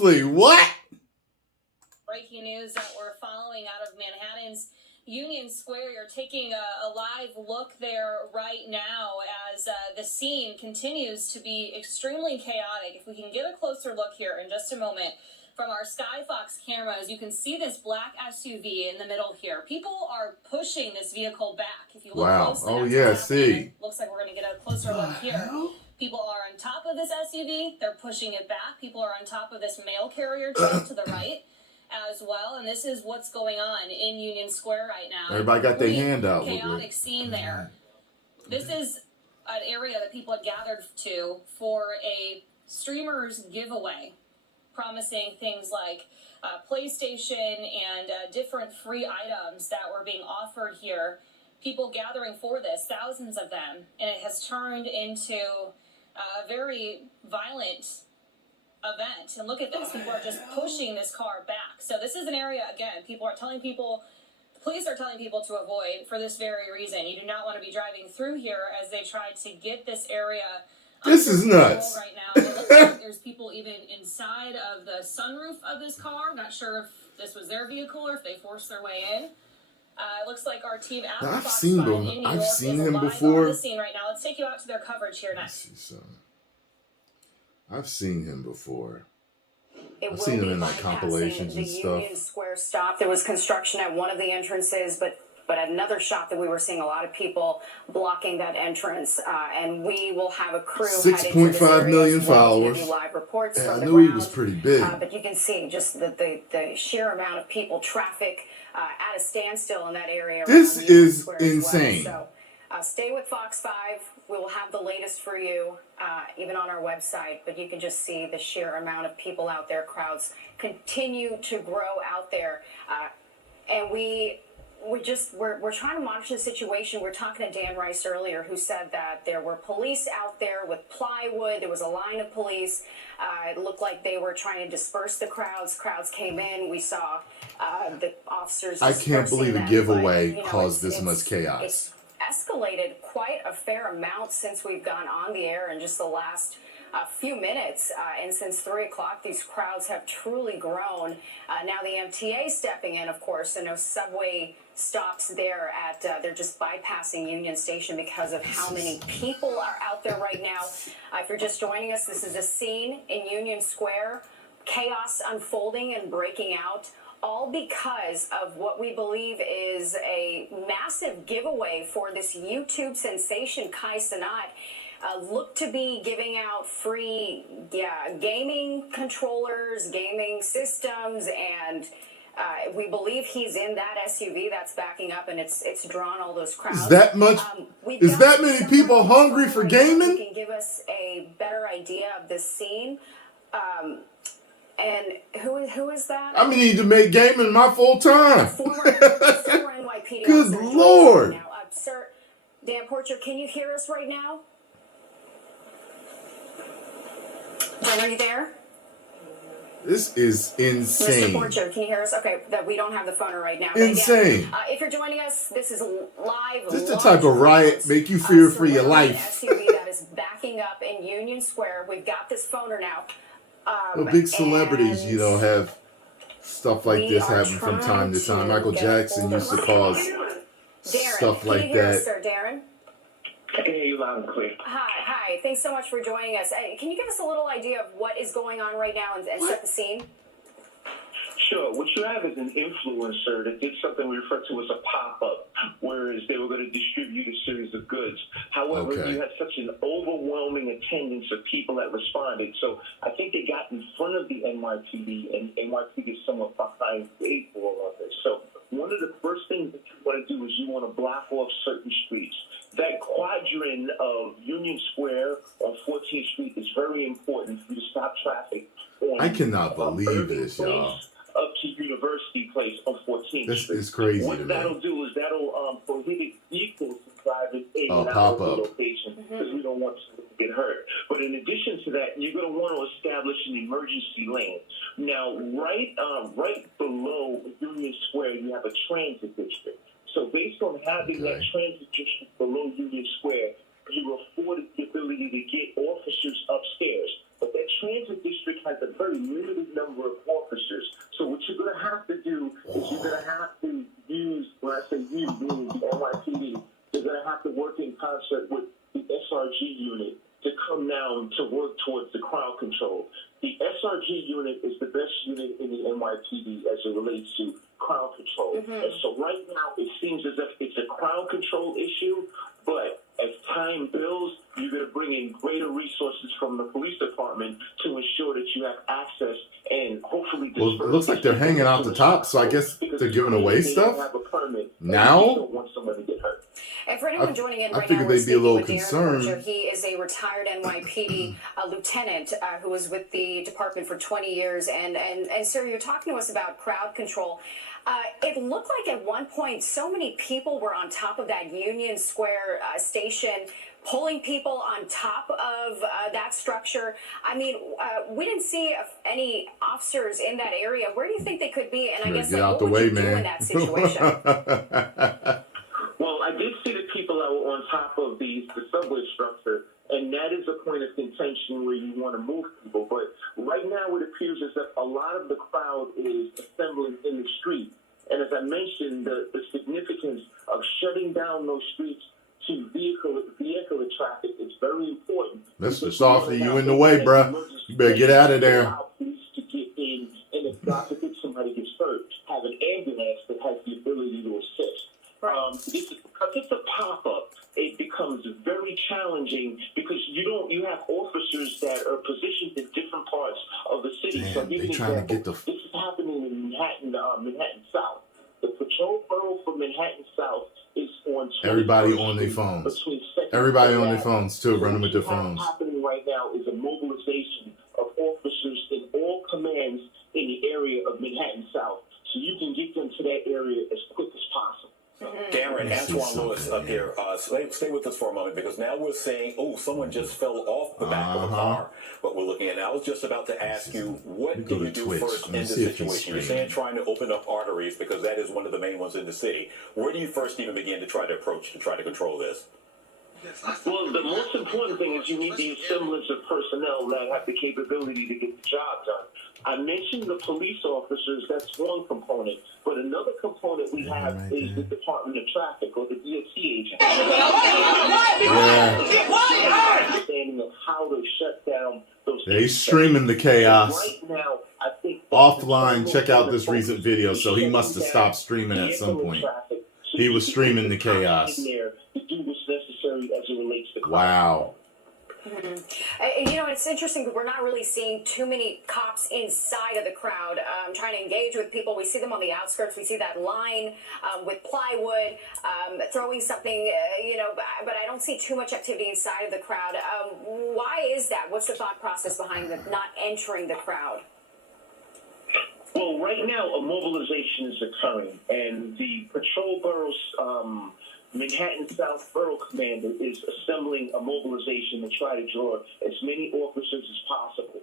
Seriously, what? Breaking news that we're following out of Manhattan's Union Square. You're taking a live look there right now as the scene continues to be extremely chaotic. If we can get a closer look here in just a moment from our Skyfox cameras, you can see this black SUV in the middle here. People are pushing this vehicle back. If you look closely, oh yeah, see. Looks like we're going to get a closer look here. People are on top of this SUV. They're pushing it back. People are on top of this mail carrier truck to the right as well, and this is what's going on in Union Square right now. Everybody got their hand out. Chaotic scene there. This is an area that people had gathered to for a streamers giveaway, promising things like PlayStation and different free items that were being offered here. People gathering for this, thousands of them, and it has turned into a very violent event. And look at this, people are just pushing this car back. So this is an area, again, the police are telling people to avoid for this very reason. You do not want to be driving through here as they try to get this area this is nuts right now. It looks like there's people even inside of the sunroof of this car. I'm not sure if this was their vehicle or if they forced their way in. It looks like our team at I've seen him before. On the scene right now. Let's take you out to their coverage here next. I've seen him before. I've seen him in like compilations and stuff. The Union Square stop. There was construction at one of the entrances, but at another shop that we were seeing a lot of people blocking that entrance. And we will have a crew 6.5 million followers. Give you live reports from I the knew he ground. was pretty big. But you can see just the sheer amount of people, traffic at a standstill in that area. This is insane. Well. So stay with Fox 5. We will have the latest for you, even on our website. But you can just see the sheer amount of people out there. Crowds continue to grow out there, and we're trying to monitor the situation. We're talking to Dan Rice earlier, who said that there were police out there with plywood. There was a line of police. It looked like they were trying to disperse the crowds. Crowds came in. We saw the officers. I can't believe a giveaway caused this much chaos. It's escalated quite a fair amount since we've gone on the air in just the last few minutes, and since 3 o'clock, these crowds have truly grown. Now the MTA stepping in, of course, and no subway stops there they're just bypassing Union Station because of how many people are out there right now. If you're just joining us, this is a scene in Union Square, chaos unfolding and breaking out, all because of what we believe is a massive giveaway for this YouTube sensation, Cenat. Look to be giving out free gaming controllers, gaming systems, and we believe he's in that SUV that's backing up, and it's drawn all those crowds. Is that much? Is that many people hungry for gaming? Can give us a better idea of this scene. And who is that? I need to make gaming my full time. Former NYPD Good officer Lord. now. Sir, Dan Porcher, can you hear us right now? Dan, are you there? This is insane. Mr. Porcher, can you hear us? Okay, that we don't have the phone right now. Insane. Again, if you're joining us, this is live. This is the type of riot make you fear for your life. SUV that is backing up in Union Square. We've got this phoner now. Well, big celebrities, have stuff like this happen from time to time. Michael Jackson used to cause stuff like that. Sir Darren? I can hear you loud and clear. Hi. Thanks so much for joining us. Can you give us a little idea of what is going on right now and set the scene? Sure. What you have is an influencer that did something we refer to as a pop-up, whereas they were going to distribute a series of goods. However, you had such an overwhelming attendance of people that responded. So I think they got in front of the NYPD, and NYPD is somewhat behind the 8 ball of it. So one of the first things that you want to do is you want to block off certain streets. That quadrant of Union Square on 14th Street is very important for you to stop traffic. I cannot believe this, y'all. Up to University Place on 14th Street. This is crazy. What that'll do is that'll prohibit vehicles to drive in and out of the location because we don't want to get hurt. But in addition to that, you're going to want to establish an emergency lane. Now, right below Union Square, you have a transit district. So based on having that transit district below Union Square, you afforded the ability to get officers upstairs. But that transit district has a very limited number of officers. So what you're going to have to do is you're going to have to use, when I say use, meaning the NYPD, you're going to have to work in concert with the SRG unit to come down to work towards the crowd control. The SRG unit is the best unit in the NYPD as it relates to crowd control. And so right now it seems as if it's a crowd control issue, but as time builds, you're going to bring in greater resources from the police department to ensure that you have access and hopefully. Well, it looks like they're hanging out the top, so I guess they're giving away stuff now. And for anyone joining in I right figured now, we're they'd be a speaking little with concerned. Darren Berger. He is a retired NYPD lieutenant who was with the department for 20 years. And sir, you're talking to us about crowd control. It looked like at one point so many people were on top of that Union Square station, pulling people on top of that structure. I mean, we didn't see any officers in that area. Where do you think they could be? And I guess, Get like, out what the would way, you do man. in that situation? Well, I did see the people that were on top of the subway structure, and that is a point of contention where you want to move people. But right now it appears as if a lot of the crowd is assembling in the street. And as I mentioned, the significance of shutting down those streets to vehicular traffic is very important. Mr. Softy, you in the way, bruh. You better get out of there. Allow police to get in, and if God forbid somebody gets hurt, have an ambulance that has the ability to assist. Because it's a pop-up, it becomes very challenging because you have officers that are positioned in different parts of the city. Damn, So they trying to get the... this is happening in Manhattan South. The patrol borough for Manhattan South is on. Everybody on their phones. Everybody on their phones too, running with their phones. What's happening right now is a mobilization of officers in all commands in the area of Manhattan South, so you can get them to that area as quick as possible. Darren, Antoine Lewis up here. Stay with us for a moment because now we're saying, oh, someone just fell off the back of a car. But we're looking at it. I was just about to ask you, what do you do first in this situation? You're saying trying to open up arteries because that is one of the main ones in the city. Where do you first even begin to try to approach to try to control this? Well, the most important thing is you need the assemblage of personnel that have the capability to get the job done. I mentioned the police officers, that's one component. But another component we have is the Department of Traffic or the DOT agent. Understanding of how to shut down those. He's streaming the chaos. Right now, I think Offline, check out this recent video. So he must have stopped streaming at some point. He was streaming the chaos. Wow. You know, it's interesting because we're not really seeing too many cops inside of the crowd trying to engage with people. We see them on the outskirts. We see that line with plywood, throwing something, but I don't see too much activity inside of the crowd. Why is that? What's the thought process behind them not entering the crowd? Well, right now, a mobilization is occurring, and the patrol borough's Manhattan South Borough Commander is assembling a mobilization to try to draw as many officers as possible.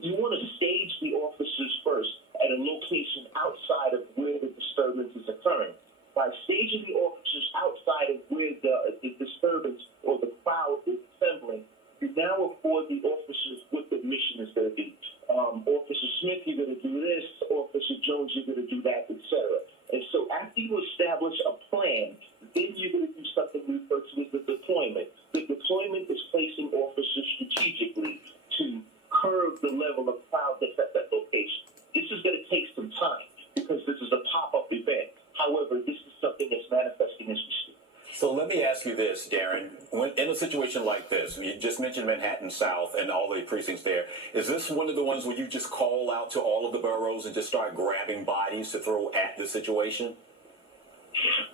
You want to stage the officers first at a location outside of where the disturbance is occurring. By staging the officers outside of where the disturbance or the crowd is assembling, you now afford the officers what the mission is going to be. Officer Smith, you're going to do this. Officer Jones, you're going to do that, etc. And so after you establish a plan, then you're going to do something referred to as the deployment. The deployment is placing officers strategically to curb the level of crowd that's at that location. This is going to take some time because this is a pop-up event. However, this is something that's manifesting as we speak. So let me ask you this, Darren. When in a situation like this, you just mentioned Manhattan South and all the precincts there. Is this one of the ones where you just call out to all of the boroughs and just start grabbing bodies to throw at the situation?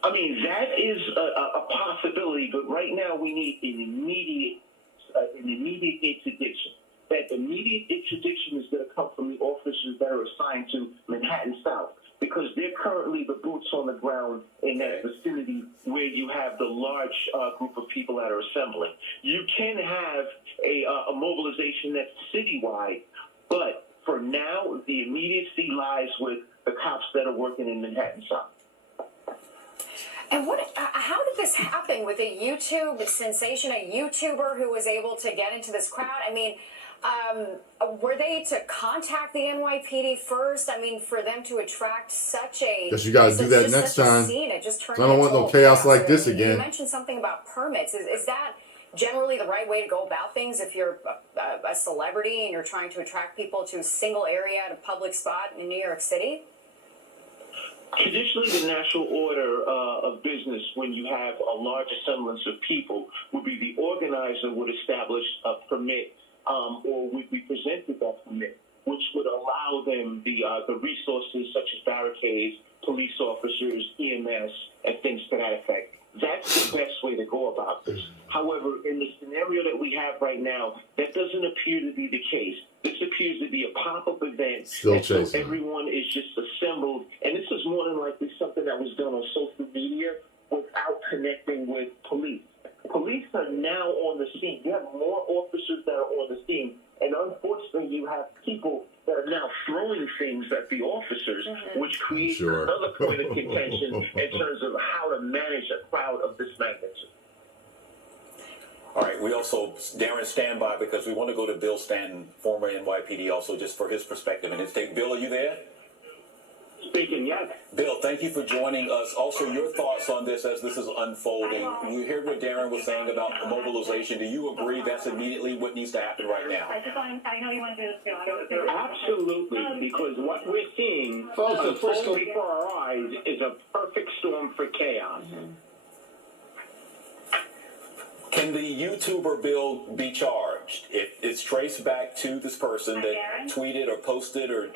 I mean, that is a possibility, but right now we need an immediate interdiction. That immediate interdiction is going to come from the officers that are assigned to Manhattan South, because they're currently the boots on the ground in that vicinity where you have the large group of people that are assembling. You can have a mobilization that's citywide, but for now, the immediacy lies with the cops that are working in Manhattan South. And how did this happen with a YouTube sensation, a YouTuber who was able to get into this crowd? I mean, were they to contact the NYPD first? I mean, for them to attract such a... Guess you got to do that next time. It just turned I don't want no chaos like this again. You mentioned something about permits. Is that generally the right way to go about things if you're a celebrity and you're trying to attract people to a single area at a public spot in New York City? Traditionally, the natural order of business when you have a large assemblance of people would be the organizer would establish a permit or would be presented that permit, which would allow them the resources such as barricades, police officers, EMS, and things to that effect. That's the best way to go about this. However, in the scenario that we have right now, that doesn't appear to be the case. This appears to be a pop-up event. Still so chasing. everyone is just assembled, and this is more than likely something that was done on social media without connecting with police. Police are now on the scene. You have more officers that are on the scene, and unfortunately, you have people that are now throwing things at the officers, which creates another point of contention in terms of how to manage a crowd of this magnitude. All right, we also, Darren, stand by because we want to go to Bill Stanton, former NYPD, also just for his perspective and his take. Bill, are you there? Speaking, yes. Bill, thank you for joining us. Also, your thoughts on this as this is unfolding. You heard what Darren was saying about the mobilization. Do you agree that's immediately what needs to happen right now? I know you want to do this too. Absolutely, because what we're seeing unfold before our eyes is a perfect storm for chaos. Can the YouTuber, Bill, be charged if it's traced back to this person that tweeted or posted or,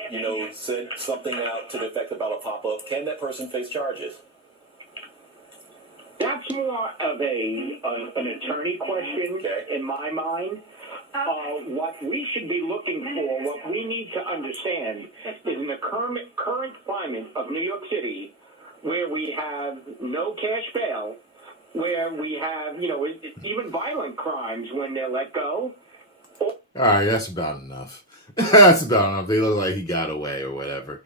said something out to the effect about a pop-up? Can that person face charges? That's more of an attorney question in my mind. What we should be looking for, what we need to understand is in the current climate of New York City, where we have no cash bail, where we have, even violent crimes when they're let go. All right, that's about enough. That's about enough. They look like he got away or whatever.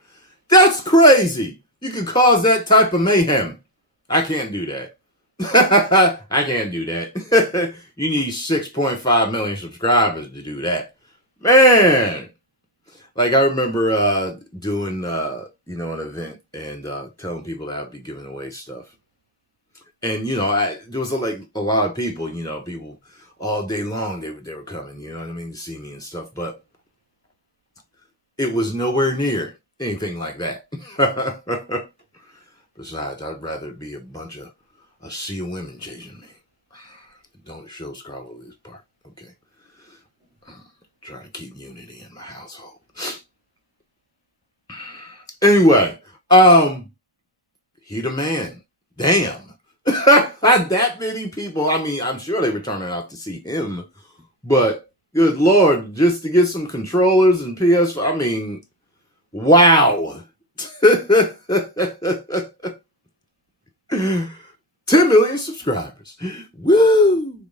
That's crazy. You can cause that type of mayhem. I can't do that. I can't do that. You need 6.5 million subscribers to do that. Man. Like I remember doing, an event and telling people that I'd be giving away stuff. And, there was like a lot of people, people all day long, they were coming, to see me and stuff. But it was nowhere near anything like that. Besides, I'd rather it be a sea of women chasing me. Don't show Scarlet this part, okay? Trying to keep unity in my household. Anyway, he the man. Damn. That many people. I mean, I'm sure they were turning out to see him, but good Lord, just to get some controllers and PS. I mean, wow. 10 million subscribers. Woo!